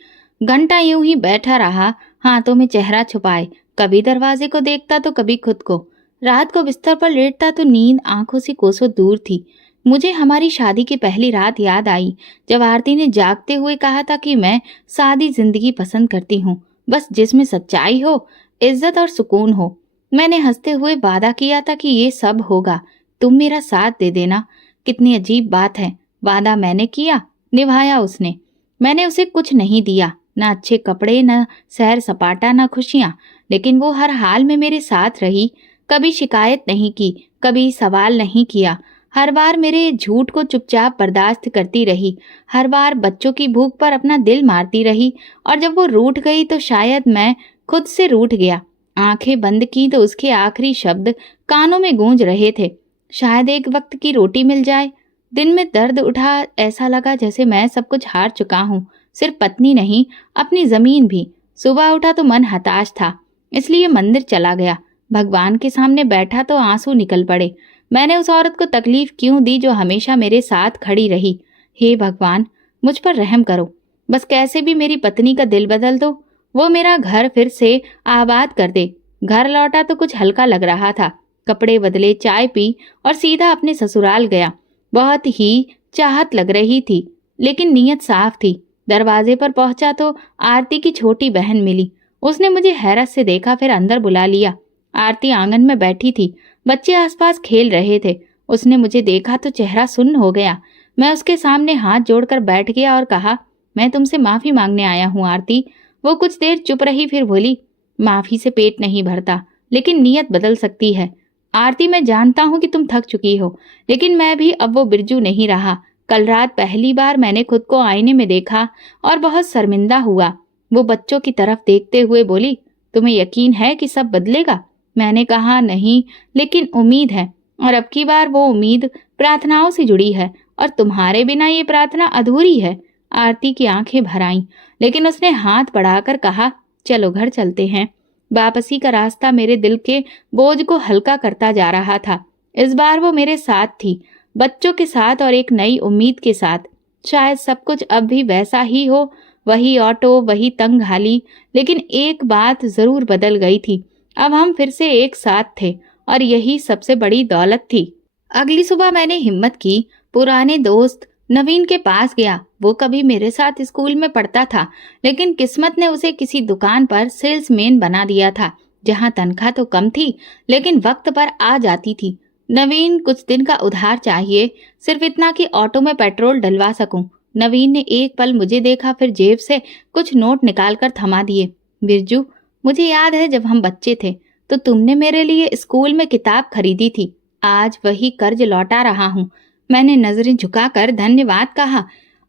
घंटा यूं ही बैठा रहा, हाथों में चेहरा छुपाए, कभी दरवाजे को देखता तो कभी खुद को। रात को बिस्तर पर लेटता तो नींद आंखों से कोसों दूर थी। मुझे हमारी शादी की पहली रात याद आई, जब आरती ने जागते हुए कहा था कि मैं सादी जिंदगी पसंद करती हूँ, बस जिसमें सच्चाई हो, इज्जत और सुकून हो। मैंने हंसते हुए वादा किया था कि ये सब होगा, तुम मेरा साथ दे देना। कितनी अजीब बात है, वादा मैंने किया, निभाया उसने। मैंने उसे कुछ नहीं दिया, ना अच्छे कपड़े, ना सैर सपाटा, ना खुशियां, लेकिन वो हर हाल में मेरे साथ रही। कभी शिकायत नहीं की, कभी सवाल नहीं किया। हर बार मेरे झूठ को चुपचाप बर्दाश्त करती रही, हर बार बच्चों की भूख पर अपना दिल मारती रही। और जब वो रूठ गई तो शायद मैं खुद से रूठ गया। आंखें बंद की तो उसके आखिरी शब्द कानों में गूंज रहे थे, शायद एक वक्त की रोटी मिल जाए। दिन में दर्द उठा, ऐसा लगा जैसे मैं सब कुछ हार चुका हूँ, सिर्फ पत्नी नहीं, अपनी जमीन भी। सुबह उठा तो मन हताश था, इसलिए मंदिर चला गया। भगवान के सामने बैठा तो आंसू निकल पड़े। मैंने उस औरत को तकलीफ क्यों दी जो हमेशा मेरे साथ खड़ी रही? हे भगवान, मुझ पर रहम करो। बस कैसे भी मेरी पत्नी का दिल बदल दो, वो मेरा घर फिर से आबाद कर दे। घर लौटा तो कुछ हल्का लग रहा था। कपड़े बदले, चाय पी और सीधा अपने ससुराल गया। बहुत ही चाहत लग रही थी, लेकिन नीयत साफ थी। दरवाजे पर पहुंचा तो आरती की छोटी बहन मिली। उसने मुझे हैरत से देखा, फिर अंदर बुला लिया। आरती आंगन में बैठी थी, बच्चे आसपास खेल रहे थे। उसने मुझे देखा तो चेहरा सुन्न हो गया। मैं उसके सामने हाथ जोड़कर बैठ गया और कहा, मैं तुमसे माफी मांगने आया हूँ आरती। वो कुछ देर चुप रही, फिर बोली, माफी से पेट नहीं भरता, लेकिन नीयत बदल सकती है। आरती, मैं जानता हूँ कि तुम थक चुकी हो, लेकिन मैं भी अब वो बिरजू नहीं रहा। कल रात पहली बार मैंने खुद को आईने में देखा और बहुत शर्मिंदा हुआ। वो बच्चों की तरफ देखते हुए बोली, तुम्हें यकीन है कि सब बदलेगा? मैंने कहा, नहीं, लेकिन उम्मीद है। और अब की बार वो उम्मीद प्रार्थनाओं से जुड़ी है, और तुम्हारे बिना ये प्रार्थना अधूरी है। आरती की आंखें भर आईं, लेकिन उसने हाथ बढ़ाकर कहा, चलो घर चलते हैं। वापसी का रास्ता मेरे दिल के बोझ को हल्का करता जा रहा था। इस बार वो मेरे साथ थी, बच्चों के साथ और एक नई उम्मीद के साथ। शायद सब कुछ अब भी वैसा ही हो, वही ऑटो, वही तंग हाली, लेकिन एक बात जरूर बदल गई थी। अब हम फिर से एक साथ थे, और यही सबसे बड़ी दौलत थी। अगली सुबह मैंने हिम्मत की, पुराने दोस्त नवीन के पास गया। वो कभी मेरे साथ स्कूल में पढ़ता था, लेकिन किस्मत ने उसे किसी दुकान पर सेल्समैन बना दिया था, जहां तनख्वाह तो कम थी, लेकिन वक्त पर आ जाती थी। नवीन, कुछ दिन का उधार चाहिए, सिर्फ इतना कि ऑटो में पेट्रोल डलवा सकूं। नवीन ने एक पल मुझे देखा, फिर जेब से कुछ नोट निकालकर थमा दिए। बिरजू, मुझे याद है जब हम बच्चे थे तो तुमने मेरे लिए स्कूल में किताब खरीदी थी। आज वही कर्ज लौटा रहा हूँ। मैंने नजरें झुकाकर धन्यवाद कहा।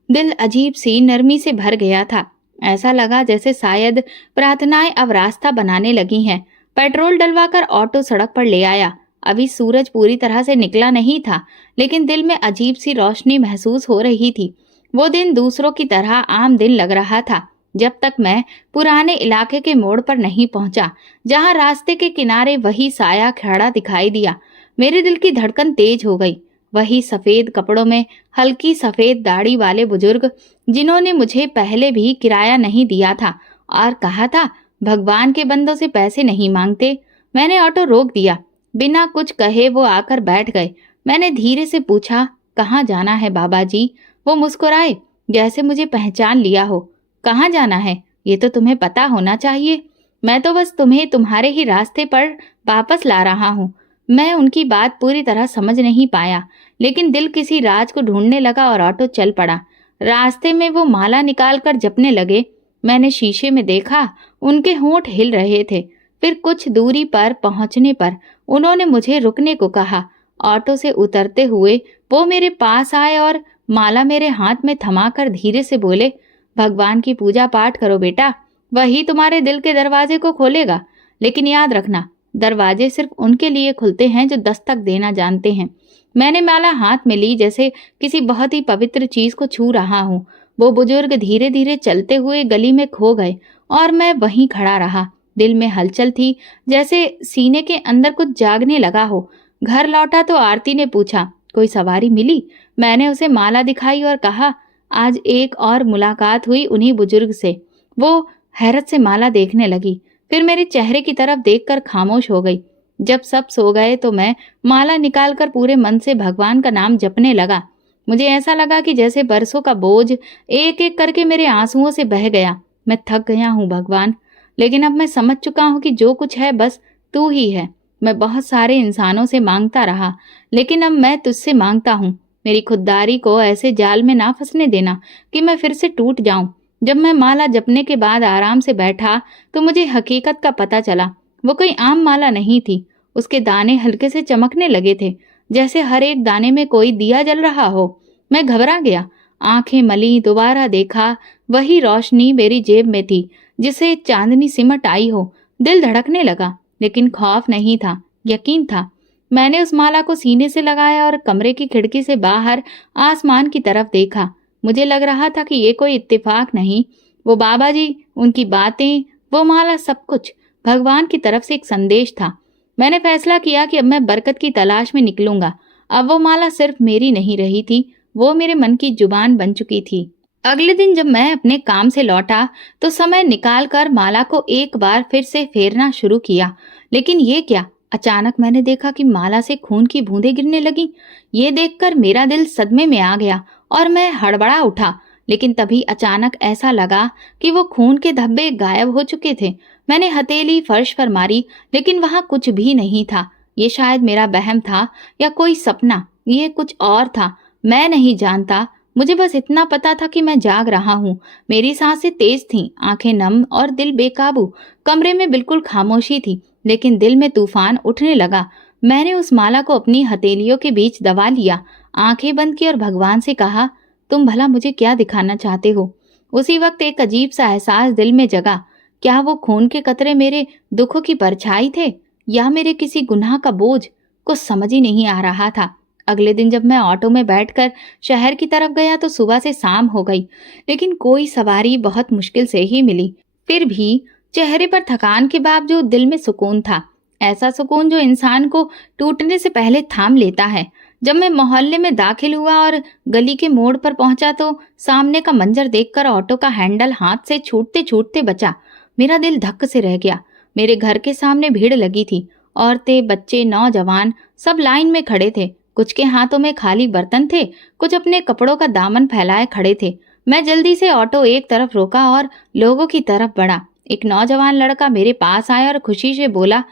दिल अजीब सी नरमी से भर गया था। ऐसा लगा जैसे शायद प्रार्थनाएं अब रास्ता बनाने लगी हैं। पेट्रोल डलवाकर ऑटो सड़क पर ले आया। अभी सूरज पूरी तरह से निकला नहीं था, लेकिन दिल में अजीब सी रोशनी महसूस हो रही थी। वो दिन दूसरों की तरह आम दिन लग रहा था, जब तक मैं पुराने इलाके के मोड़ पर नहीं पहुंचा, जहां रास्ते के किनारे वही साया खड़ा दिखाई दिया। मेरे दिल की धड़कन तेज हो गई। वही सफेद कपड़ों में हल्की सफेद दाढ़ी वाले बुजुर्ग, जिन्होंने मुझे पहले भी किराया नहीं दिया था और कहा था, भगवान के बंदों से पैसे नहीं मांगते। मैंने ऑटो रोक दिया। बिना कुछ कहे वो आकर बैठ गए। मैंने धीरे से पूछा, कहाँ जाना है बाबा जी? वो मुस्कुराए, जैसे मुझे पहचान लिया हो। कहाँ जाना है ये तो तुम्हें पता होना चाहिए। मैं तो बस तुम्हें तुम्हारे ही रास्ते पर वापस ला रहा हूँ। मैं उनकी बात पूरी तरह समझ नहीं पाया, लेकिन दिल किसी राज को ढूंढने लगा और ऑटो चल पड़ा। रास्ते में वो माला निकाल कर जपने लगे। मैंने शीशे में देखा, उनके होंठ हिल रहे थे। फिर कुछ दूरी पर पहुंचने पर उन्होंने मुझे रुकने को कहा। ऑटो से उतरते हुए वो मेरे पास आए और माला मेरे हाथ में थमाकर धीरे से बोले, भगवान की पूजा पाठ करो बेटा, वही तुम्हारे दिल के दरवाजे को खोलेगा। लेकिन याद रखना, दरवाजे सिर्फ उनके लिए खुलते हैं जो दस्तक देना जानते हैं। मैंने माला हाथ में ली, जैसे किसी बहुत ही पवित्र चीज को छू रहा हूँ। वो बुजुर्ग धीरे धीरे चलते हुए गली में खो गए और मैं वहीं खड़ा रहा। दिल में हलचल थी, जैसे सीने के अंदर कुछ जागने लगा हो। घर लौटा तो आरती ने पूछा, कोई सवारी मिली? मैंने उसे माला दिखाई और कहा, आज एक और मुलाकात हुई उन्हीं बुजुर्ग से। वो हैरत से माला देखने लगी, फिर मेरे चेहरे की तरफ देखकर खामोश हो गई। जब सब सो गए तो मैं माला निकालकर पूरे मन से भगवान का नाम जपने लगा। मुझे ऐसा लगा कि जैसे बरसों का बोझ एक एक करके मेरे आंसुओं से बह गया। मैं थक गया हूँ भगवान, लेकिन अब मैं समझ चुका हूँ कि जो कुछ है बस तू ही है। मैं बहुत सारे इंसानों से मांगता रहा, लेकिन अब मैं तुझसे मांगता हूँ, मेरी खुददारी को ऐसे जाल में ना फंसने देना कि मैं फिर से टूट जाऊं। जब मैं माला जपने के बाद आराम से बैठा तो मुझे हकीकत का पता चला। वो कोई आम माला नहीं थी। उसके दाने हल्के से चमकने लगे थे, जैसे हर एक दाने में कोई दिया जल रहा हो। मैं घबरा गया, आंखें मली, दोबारा देखा, वही रोशनी मेरी जेब में थी जिसे चांदनी सिमट आई हो। दिल धड़कने लगा, लेकिन खौफ नहीं था, यकीन था। मैंने उस माला को सीने से लगाया और कमरे की खिड़की से बाहर आसमान की तरफ देखा। मुझे लग रहा था कि ये कोई इत्तेफाक नहीं। वो बाबा जी, उनकी बातें, वो माला, सब कुछ भगवान की तरफ से एक संदेश था। मैंने फैसला किया कि अब मैं बरकत की तलाश में निकलूंगा। अब वो माला सिर्फ मेरी नहीं रही थी, वो मेरे मन की जुबान बन चुकी थी। अगले दिन जब मैं अपने काम से लौटा तो समय निकालकर माला को एक बार फिर से फेरना शुरू किया। लेकिन ये क्या, अचानक मैंने देखा कि माला से खून की बूंदें गिरने लगी। ये देखकर मेरा दिल सदमे में आ गया और मैं हड़बड़ा उठा। लेकिन तभी अचानक ऐसा लगा कि वो खून के धब्बे गायब हो चुके थे। मैंने हथेली फर्श पर मारी, लेकिन वहां कुछ भी नहीं था। ये शायद मेरा वहम था या कोई सपना। ये कुछ और था, मैं नहीं जानता। मुझे बस इतना पता था कि मैं जाग रहा हूँ। मेरी सांसें तेज थीं, आंखें नम और दिल बेकाबू। कमरे में बिल्कुल खामोशी थी, लेकिन दिल में तूफान उठने लगा। मैंने उस माला को अपनी हथेलियों के बीच दबा लिया, आंखें बंद की और भगवान से कहा, तुम भला मुझे क्या दिखाना चाहते हो? उसी वक्त एक अजीब सा एहसास दिल में जगा। क्या वो खून के कतरे मेरे दुखों की परछाई थे या मेरे किसी गुनाह का बोझ? कुछ समझ ही नहीं आ रहा था। अगले दिन जब मैं ऑटो में बैठकर शहर की तरफ गया तो सुबह से शाम हो गई, लेकिन कोई सवारी बहुत मुश्किल से ही मिली। फिर भी चेहरे पर थकान के बावजूद दिल में सुकून था, ऐसा सुकून जो इंसान को टूटने से पहले थाम लेता है। जब मैं मोहल्ले में दाखिल हुआ और गली के मोड़ पर पहुंचा तो सामने का मंजर देखकर ऑटो का हैंडल हाथ से छूटते छूटते बचा। मेरा दिल धक्क से रह गया। मेरे घर के सामने भीड़ लगी थी। औरतें, बच्चे, नौजवान सब लाइन में खड़े थे। कुछ के हाथों में खाली बर्तन थे, कुछ अपने कपड़ों का दामन फैलाए खड़े थे। मैं जल्दी से ऑटो एक तरफ रोका और लोगों की तरफ बढ़ा। एक नौजवान लड़का मेरे पास आया और खुशी से बोला,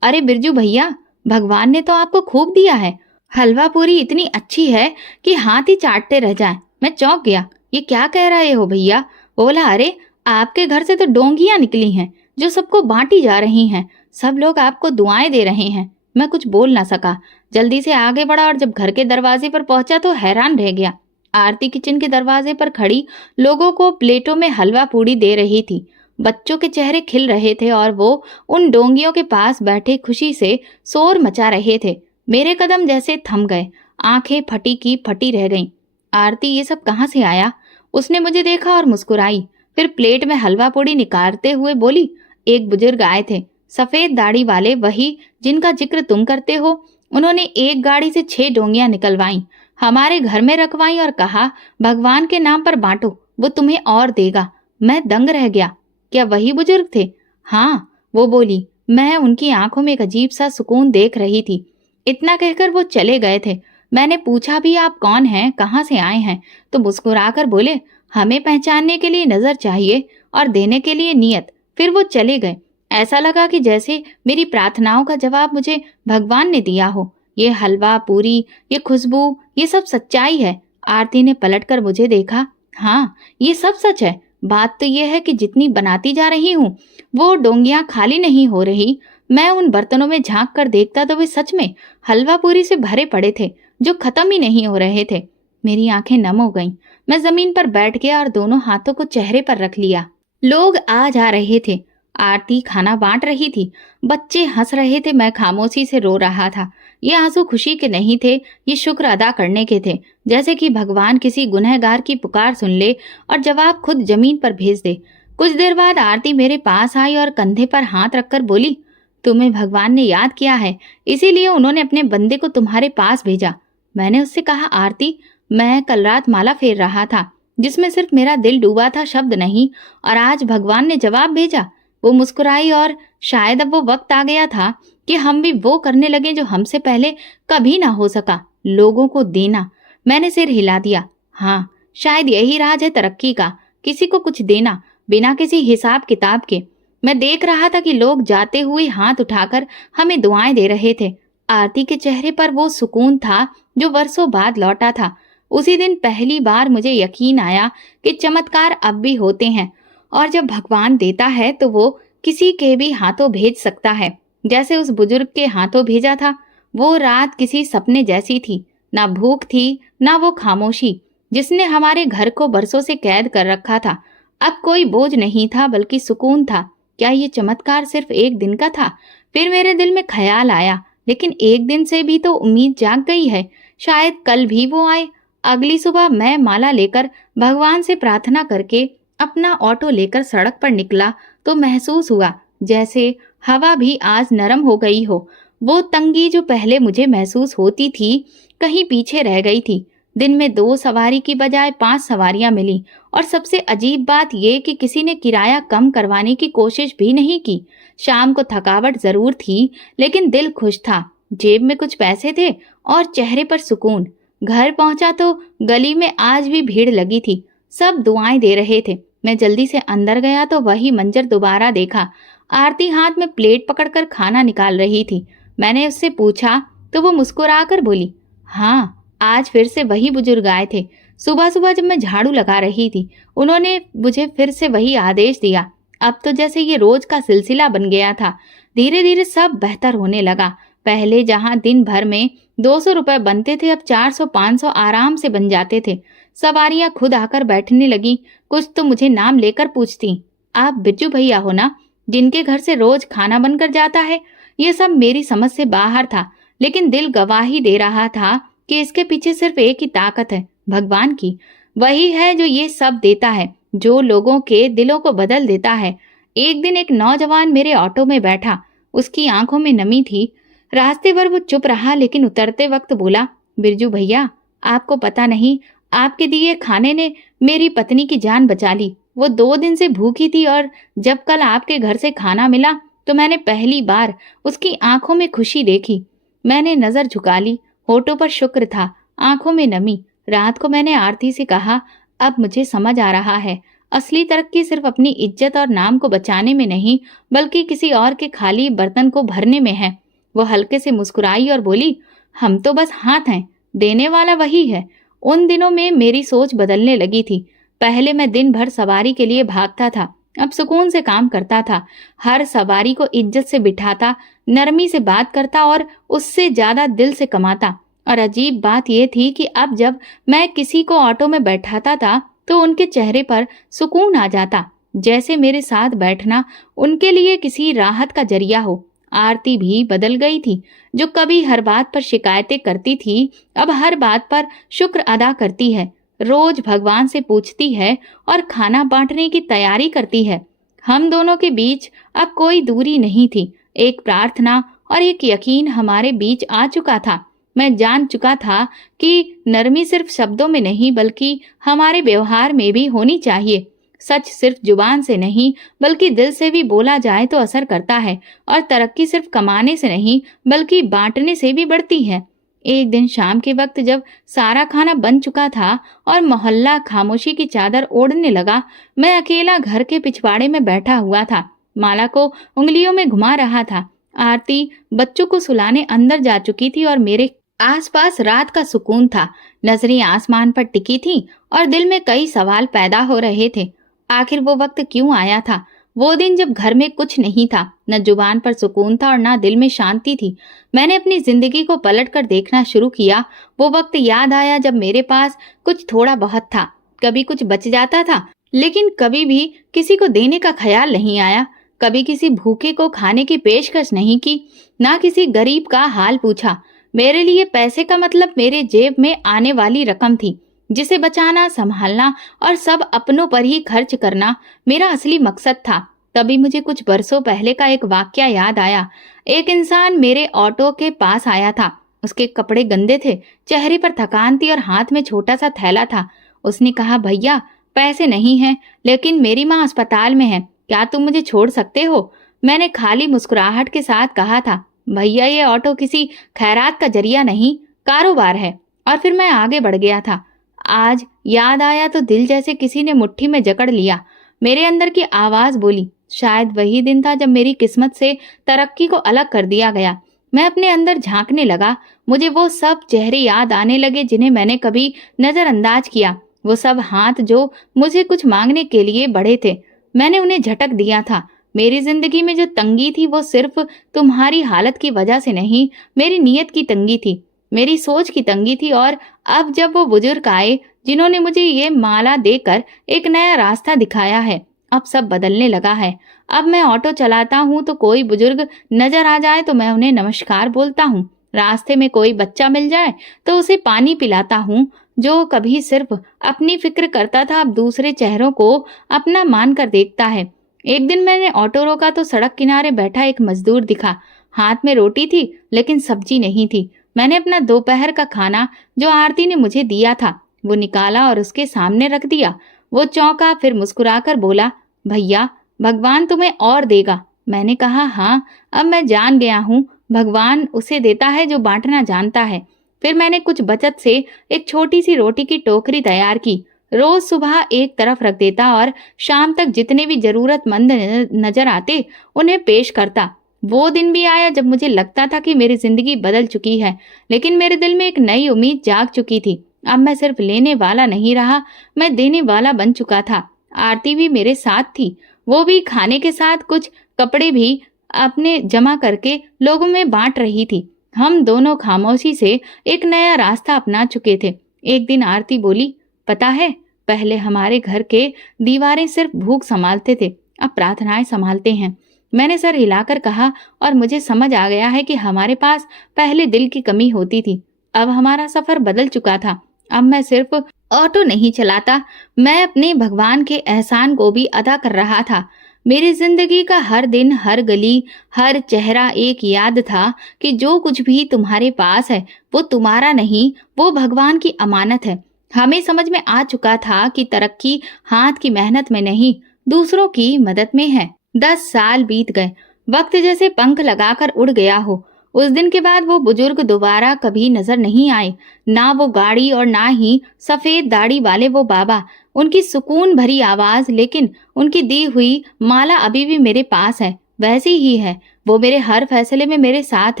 अरे बिरजू भैया, भगवान ने तो आपको खूब दिया है। हलवा पूरी इतनी अच्छी है कि हाथ ही चाटते रह जाएं। मैं चौंक गया, ये क्या कह रहे हो भैया? बोला, अरे आपके घर से तो डोंगियां निकली हैं जो सबको बांटी जा रही हैं। सब लोग आपको दुआएं दे रहे हैं। मैं कुछ बोल ना सका, जल्दी से आगे बढ़ा और जब घर के दरवाजे पर पहुंचा तो हैरान रह गया। आरती किचन के दरवाजे पर खड़ी लोगों को प्लेटों में हलवा पूड़ी दे रही थी। बच्चों के चेहरे खिल रहे थे और वो उन डोंगियों के पास बैठे खुशी से शोर मचा रहे थे। मेरे कदम जैसे थम गए, आंखें फटी की फटी रह गईं। आरती, ये सब कहाँ से आया? उसने मुझे देखा और मुस्कुराई, फिर प्लेट में हलवा पूड़ी निकालते हुए बोली, एक बुजुर्ग आए थे, सफेद दाढ़ी वाले, वही जिनका जिक्र तुम करते हो। उन्होंने एक गाड़ी से 6 डोंगियां निकलवाई, हमारे घर में रखवाई और कहा, भगवान के नाम पर बांटो, वो तुम्हें और देगा। मैं दंग रह गया। क्या वही बुजुर्ग थे? हाँ, वो बोली। मैं उनकी आंखों में एक अजीब सा सुकून देख रही थी। इतना कहकर वो चले गए थे। मैंने पूछा भी, आप कौन हैं, कहाँ से आए हैं? तो मुस्कुराकर बोले, हमें पहचानने के लिए नजर चाहिए और देने के लिए नियत। फिर वो चले गए। ऐसा लगा कि जैसे मेरी प्रार्थनाओं का जवाब मुझे भगवान ने दिया हो। ये हलवा पूरी, ये खुशबू, ये सब सच्चाई है। आरती ने पलटकर मुझे देखा। हाँ, ये सब सच है। बात तो ये है कि जितनी बनाती जा रही हूँ वो डोंगियां खाली नहीं हो रही। मैं उन बर्तनों में झांक कर देखता तो वे सच में हलवा पूरी से भरे पड़े थे, जो खत्म ही नहीं हो रहे थे। मेरी आंखें नम हो गईं। मैं जमीन पर बैठ गया और दोनों हाथों को चेहरे पर रख लिया। लोग आ जा रहे थे। आरती खाना बांट रही थी। बच्चे हंस रहे थे। मैं खामोशी से रो रहा था। ये आंसू खुशी के नहीं थे, ये शुक्र अदा करने के थे। जैसे कि भगवान किसी गुनहगार की पुकार सुन ले और जवाब खुद जमीन पर भेज दे। कुछ देर बाद आरती मेरे पास आई और कंधे पर हाथ रखकर बोली, तुम्हें भगवान ने याद किया है, इसीलिए उन्होंने अपने बंदे को तुम्हारे पास भेजा। मैंने उससे कहा, आरती, मैं कल रात माला फेर रहा था जिसमें सिर्फ मेरा दिल डूबा था, शब्द नहीं, और आज भगवान ने जवाब भेजा। वो मुस्कुराई और शायद अब वो वक्त आ गया था कि हम भी वो करने लगे जो हमसे पहले कभी ना हो सका, लोगों को देना। मैंने सिर हिला दिया। हाँ, शायद यही राज है तरक्की का, किसी को कुछ देना बिना किसी हिसाब किताब के। मैं देख रहा था कि लोग जाते हुए हाथ उठाकर हमें दुआएं दे रहे थे। आरती के चेहरे पर वो सुकून था जो वर्षों बाद लौटा था। उसी दिन पहली बार मुझे यकीन आया कि चमत्कार अब भी होते हैं, और जब भगवान देता है तो वो किसी के भी हाथों भेज सकता है, जैसे उस बुजुर्ग के हाथों भेजा था। वो रात किसी सपने जैसी थी। ना भूख थी, ना वो खामोशी जिसने हमारे घर को बरसों से कैद कर रखा था। अब कोई बोझ नहीं था, बल्कि सुकून था। क्या ये चमत्कार सिर्फ एक दिन का था? फिर मेरे दिल में ख्याल आया, लेकिन एक दिन से भी तो उम्मीद जाग गई है। शायद कल भी वो आए। अगली सुबह मैं माला लेकर भगवान से प्रार्थना करके अपना ऑटो लेकर सड़क पर निकला तो महसूस हुआ जैसे हवा भी आज नरम हो गई हो। वो तंगी जो पहले मुझे महसूस होती थी, कहीं पीछे रह गई थी। दिन में 2 सवारी की बजाय 5 सवारियां मिली, और सबसे अजीब बात ये कि किसी ने किराया कम करवाने की कोशिश भी नहीं की। शाम को थकावट जरूर थी, लेकिन दिल खुश था। जेब में कुछ पैसे थे और चेहरे पर सुकून। घर पहुंचा तो गली में आज भी भीड़ लगी थी। सब दुआएं दे रहे थे। मैं जल्दी से अंदर गया तो वही मंजर दोबारा देखा। आरती हाथ में प्लेट पकड़कर खाना निकाल रही थी। मैंने उससे पूछा तो वो मुस्कुराकर बोली, हाँ, आज फिर से वही बुजुर्ग आए थे। सुबह सुबह जब मैं झाड़ू लगा रही थी, उन्होंने मुझे फिर से वही आदेश दिया। अब तो जैसे ये रोज का सिलसिला बन गया था। धीरे धीरे सब बेहतर होने लगा। पहले जहां दिन भर में 200 रुपए बनते थे, अब 400-500 आराम से बन जाते थे। सवारियां खुद आकर बैठने लगी। कुछ तो मुझे नाम लेकर पूछती, आप बिरजू भैया हो ना, जिनके घर से रोज खाना बनकर जाता है? ये सब मेरी समझ से बाहर था, लेकिन दिल गवाही दे रहा था कि इसके पीछे सिर्फ एक ही ताकत है, भगवान की। वही है जो ये सब देता है, जो लोगों के दिलों को बदल देता है। एक दिन एक नौजवान मेरे ऑटो में बैठा। उसकी आंखों में नमी थी। रास्ते भर वो चुप रहा, लेकिन उतरते वक्त बोला, बिरजू भैया, आपको पता नहीं, आपके दिए खाने ने मेरी पत्नी की जान बचा ली। वो 2 दिन से भूखी थी, और जब कल आपके घर से खाना मिला तो मैंने पहली बार उसकी आंखों में खुशी देखी। मैंने नजर झुका ली। होठों पर शुक्र था, आंखों में नमी। रात को मैंने आरती से कहा, अब मुझे समझ आ रहा है, असली तरक्की सिर्फ अपनी इज्जत और नाम को बचाने में नहीं, बल्कि किसी और के खाली बर्तन को भरने में है। वो हल्के से मुस्कुराई और बोली, हम तो बस हाथ हैं, देने वाला वही है। उन दिनों में मेरी सोच बदलने लगी थी। पहले मैं दिन भर सवारी के लिए भागता था, अब सुकून से काम करता था। हर सवारी को इज्जत से बिठाता, नरमी से बात करता और उससे ज्यादा दिल से कमाता। और अजीब बात यह थी कि अब जब मैं किसी को ऑटो में बैठाता था तो उनके चेहरे पर सुकून आ जाता, जैसे मेरे साथ बैठना उनके लिए किसी राहत का जरिया हो। आरती भी बदल गई थी। जो कभी हर बात पर शिकायतें करती थी, अब हर बात पर शुक्र अदा करती है। रोज भगवान से पूछती है और खाना बांटने की तैयारी करती है। हम दोनों के बीच अब कोई दूरी नहीं थी। एक प्रार्थना और एक यकीन हमारे बीच आ चुका था। मैं जान चुका था कि नरमी सिर्फ शब्दों में नहीं, बल्कि हमारे व्यवहार में भी होनी चाहिए। सच सिर्फ जुबान से नहीं बल्कि दिल से भी बोला जाए तो असर करता है, और तरक्की सिर्फ कमाने से नहीं बल्कि बांटने से भी बढ़ती है। एक दिन शाम के वक्त जब सारा खाना बन चुका था और मोहल्ला खामोशी की चादर ओढ़ने लगा, मैं अकेला घर के पिछवाड़े में बैठा हुआ था। माला को उंगलियों में घुमा रहा था। आरती बच्चों को सुलाने अंदर जा चुकी थी और मेरे आसपास रात का सुकून था। नजरें आसमान पर टिकी थीं और दिल में कई सवाल पैदा हो रहे थे। आखिर वो वक्त क्यों आया था? वो दिन जब घर में कुछ नहीं था, न जुबान पर सुकून था और न दिल में शांति थी। मैंने अपनी जिंदगी को पलट कर देखना शुरू किया। वो वक्त याद आया जब मेरे पास कुछ थोड़ा बहुत था। कभी कुछ बच जाता था, लेकिन कभी भी किसी को देने का ख्याल नहीं आया। कभी किसी भूखे को खाने की पेशकश नहीं की, ना किसी गरीब का हाल पूछा। मेरे लिए पैसे का मतलब मेरे जेब में आने वाली रकम थी, जिसे बचाना, संभालना और सब अपनों पर ही खर्च करना मेरा असली मकसद था। तभी मुझे कुछ बरसों पहले का एक वाकया याद आया। एक इंसान मेरे ऑटो के पास आया था। उसके कपड़े गंदे थे, चेहरे पर थकान थी और हाथ में छोटा सा थैला था। उसने कहा, भैया पैसे नहीं हैं, लेकिन मेरी माँ अस्पताल में है, क्या तुम मुझे छोड़ सकते हो? मैंने खाली मुस्कुराहट के साथ कहा था, भैया ये ऑटो किसी खैरात का जरिया नहीं, कारोबार है। और फिर मैं आगे बढ़ गया था। आज याद आया तो दिल जैसे किसी ने मुट्ठी में जकड़ लिया। मेरे अंदर की आवाज बोली, शायद वही दिन था जब मेरी किस्मत से तरक्की को अलग कर दिया गया। मैं अपने अंदर झांकने लगा। मुझे वो सब चेहरे याद आने लगे जिन्हें मैंने कभी नजरअंदाज किया। वो सब हाथ जो मुझे कुछ मांगने के लिए बढ़े थे, मैंने उन्हें झटक दिया था। मेरी जिंदगी में जो तंगी थी वो सिर्फ तुम्हारी हालत की वजह से नहीं, मेरी नीयत की तंगी थी, मेरी सोच की तंगी थी। और अब जब वो बुजुर्ग आए जिन्होंने मुझे ये माला देकर एक नया रास्ता दिखाया है, अब सब बदलने लगा है। अब मैं ऑटो चलाता हूँ तो कोई बुजुर्ग नजर आ जाए तो मैं उन्हें नमस्कार बोलता हूँ। रास्ते में कोई बच्चा मिल जाए तो उसे पानी पिलाता हूँ। जो कभी सिर्फ अपनी फिक्र करता था, अब दूसरे चेहरों को अपना मानकर देखता है। एक दिन मैंने ऑटो रोका तो सड़क किनारे बैठा एक मजदूर दिखा। हाथ में रोटी थी, लेकिन सब्जी नहीं थी। मैंने अपना दोपहर का खाना जो आरती ने मुझे दिया था वो निकाला और उसके सामने रख दिया। वो चौंका, फिर मुस्कुराकर बोला, भैया भगवान तुम्हें और देगा। मैंने कहा, हाँ, अब मैं जान गया हूँ, भगवान उसे देता है जो बांटना जानता है। फिर मैंने कुछ बचत से एक छोटी सी रोटी की टोकरी तैयार की। रोज सुबह एक तरफ रख देता और शाम तक जितने भी जरूरतमंद नजर आते उन्हें पेश करता। वो दिन भी आया जब मुझे लगता था कि मेरी जिंदगी बदल चुकी है, लेकिन मेरे दिल में एक नई उम्मीद जाग चुकी थी। अब मैं सिर्फ लेने वाला नहीं रहा, मैं देने वाला बन चुका था। आरती भी मेरे साथ थी। वो भी खाने के साथ कुछ कपड़े भी अपने जमा करके लोगों में बांट रही थी। हम दोनों खामोशी से एक नया रास्ता अपना चुके थे। एक दिन आरती बोली, पता है, पहले हमारे घर के दीवारें सिर्फ भूख संभालते थे, अब प्रार्थनाएं संभालते हैं। मैंने सर हिलाकर कहा, और मुझे समझ आ गया है कि हमारे पास पहले दिल की कमी होती थी। अब हमारा सफर बदल चुका था। अब मैं सिर्फ ऑटो नहीं चलाता, मैं अपने भगवान के एहसान को भी अदा कर रहा था। मेरी जिंदगी का हर दिन, हर गली, हर चेहरा एक याद था कि जो कुछ भी तुम्हारे पास है वो तुम्हारा नहीं, वो भगवान की अमानत है। हमें समझ में आ चुका था कि तरक्की हाथ की मेहनत में नहीं, दूसरों की मदद में है। 10 साल बीत गए, वक्त जैसे पंख लगाकर उड़ गया हो। उस दिन के बाद वो बुजुर्ग दोबारा कभी नजर नहीं आए, ना वो गाड़ी और ना ही सफेद दाढ़ी वाले वो बाबा। उनकी सुकून भरी आवाज, लेकिन उनकी दी हुई माला अभी भी मेरे पास है, वैसी ही है। वो मेरे हर फैसले में मेरे साथ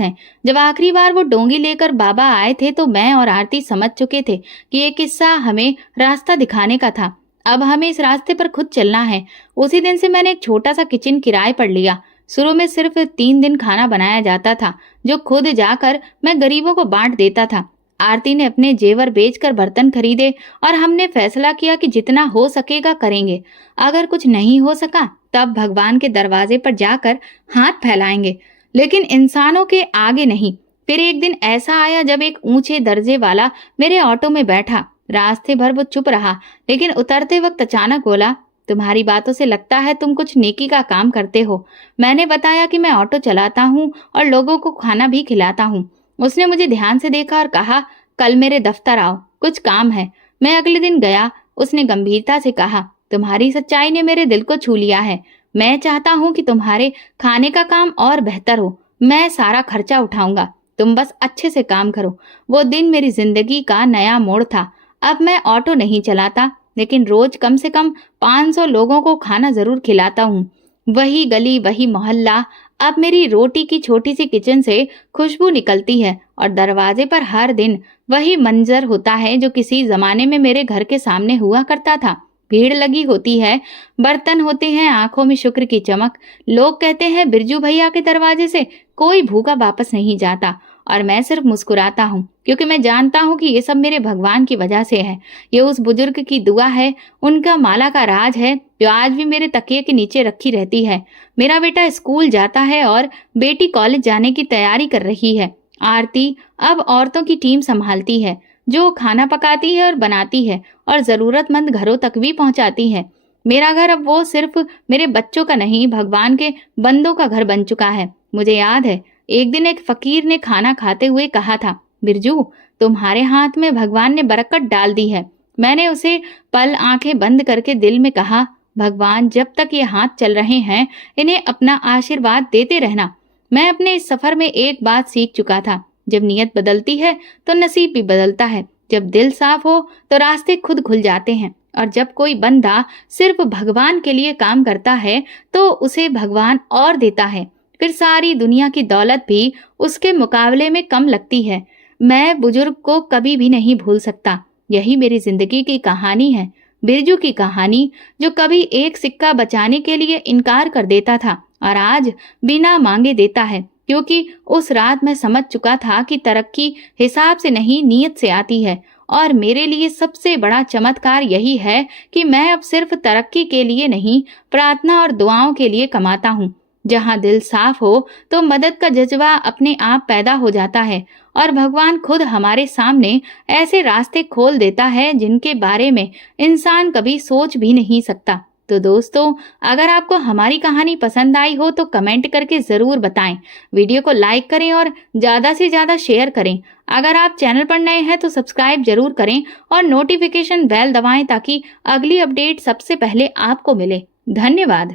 हैं। जब आखिरी बार वो डोंगी लेकर बाबा आए थे तो मैं और आरती समझ चुके थे कि ये किस्सा हमें रास्ता दिखाने का था। अब हमें इस रास्ते पर खुद चलना है। उसी दिन से मैंने एक छोटा सा किचन किराए पर लिया। शुरू में सिर्फ 3 दिन खाना बनाया जाता था, जो खुद जाकर मैं गरीबों को बांट देता था। आरती ने अपने जेवर बेचकर बर्तन खरीदे और हमने फैसला किया कि जितना हो सकेगा करेंगे। अगर कुछ नहीं हो सका तब भगवान के दरवाजे पर जाकर हाथ फैलाएंगे, लेकिन इंसानों के आगे नहीं। फिर एक दिन ऐसा आया जब एक ऊंचे दर्जे वाला मेरे ऑटो में बैठा। रास्ते भर वो चुप रहा, लेकिन उतरते वक्त अचानक बोला, तुम्हारी बातों से लगता है तुम कुछ नेकी का काम करते हो। मैंने बताया कि मैं ऑटो चलाता हूँ और लोगों को खाना भी खिलाता हूँ। उसने मुझे ध्यान से देखा और कहा, कल मेरे दफ्तर आओ, कुछ काम है। मैं अगले दिन गया। उसने गंभीरता से कहा, तुम्हारी सच्चाई ने मेरे दिल को छू लिया है। मैं चाहता हूँ कि तुम्हारे खाने का काम और बेहतर हो। मैं सारा खर्चा उठाऊंगा, तुम बस अच्छे से काम करो। वो दिन मेरी जिंदगी का नया मोड़ था। अब मैं ऑटो नहीं चलाता, लेकिन रोज कम से कम 500 लोगों को खाना जरूर खिलाता हूँ। वही गली, वही मोहल्ला। अब मेरी रोटी की छोटी सी किचन से खुशबू निकलती है और दरवाजे पर हर दिन वही मंजर होता है जो किसी जमाने में मेरे घर के सामने हुआ करता था। भीड़ लगी होती है, बर्तन होते हैं, आंखों में शुक्र की चमक। लोग कहते हैं बिरजू भैया के दरवाजे से कोई भूखा वापस नहीं जाता, और मैं सिर्फ मुस्कुराता हूँ, क्योंकि मैं जानता हूँ कि ये सब मेरे भगवान की वजह से है। ये उस बुजुर्ग की दुआ है, उनका माला का राज है जो आज भी मेरे तकिए के नीचे रखी रहती है। मेरा बेटा स्कूल जाता है और बेटी कॉलेज जाने की तैयारी कर रही है। आरती अब औरतों की टीम संभालती है, जो खाना पकाती है और बनाती है और जरूरतमंद घरों तक भी पहुंचाती है। मेरा घर अब वो सिर्फ मेरे बच्चों का नहीं, भगवान के बंदों का घर बन चुका है। मुझे याद है, एक दिन एक फकीर ने खाना खाते हुए कहा था, बिरजू, तुम्हारे हाथ में भगवान ने बरकत डाल दी है। मैंने उसे पल आंखें बंद करके दिल में कहा, भगवान, जब तक ये हाथ चल रहे हैं इन्हें अपना आशीर्वाद देते रहना। मैं अपने इस सफर में एक बात सीख चुका था, जब नीयत बदलती है तो नसीब भी बदलता है। जब दिल साफ हो तो रास्ते खुद खुल जाते हैं, और जब कोई बंदा सिर्फ भगवान के लिए काम करता है तो उसे भगवान और देता है। फिर सारी दुनिया की दौलत भी उसके मुकाबले में कम लगती है। मैं बुजुर्ग को कभी भी नहीं भूल सकता। यही मेरी जिंदगी की कहानी है, बिरजू की कहानी, जो कभी एक सिक्का बचाने के लिए इनकार कर देता था और आज बिना मांगे देता है, क्योंकि उस रात मैं समझ चुका था कि तरक्की हिसाब से नहीं, नीयत से आती है। और मेरे लिए सबसे बड़ा चमत्कार यही है कि मैं अब सिर्फ तरक्की के लिए नहीं, प्रार्थना और दुआओं के लिए कमाता हूँ। जहाँ दिल साफ हो तो मदद का जज्बा अपने आप पैदा हो जाता है, और भगवान खुद हमारे सामने ऐसे रास्ते खोल देता है जिनके बारे में इंसान कभी सोच भी नहीं सकता। तो दोस्तों, अगर आपको हमारी कहानी पसंद आई हो तो कमेंट करके जरूर बताएं। वीडियो को लाइक करें और ज्यादा से ज्यादा शेयर करें। अगर आप चैनल पर नए हैं तो सब्सक्राइब जरूर करें और नोटिफिकेशन बेल दबाएं ताकि अगली अपडेट सबसे पहले आपको मिले। धन्यवाद।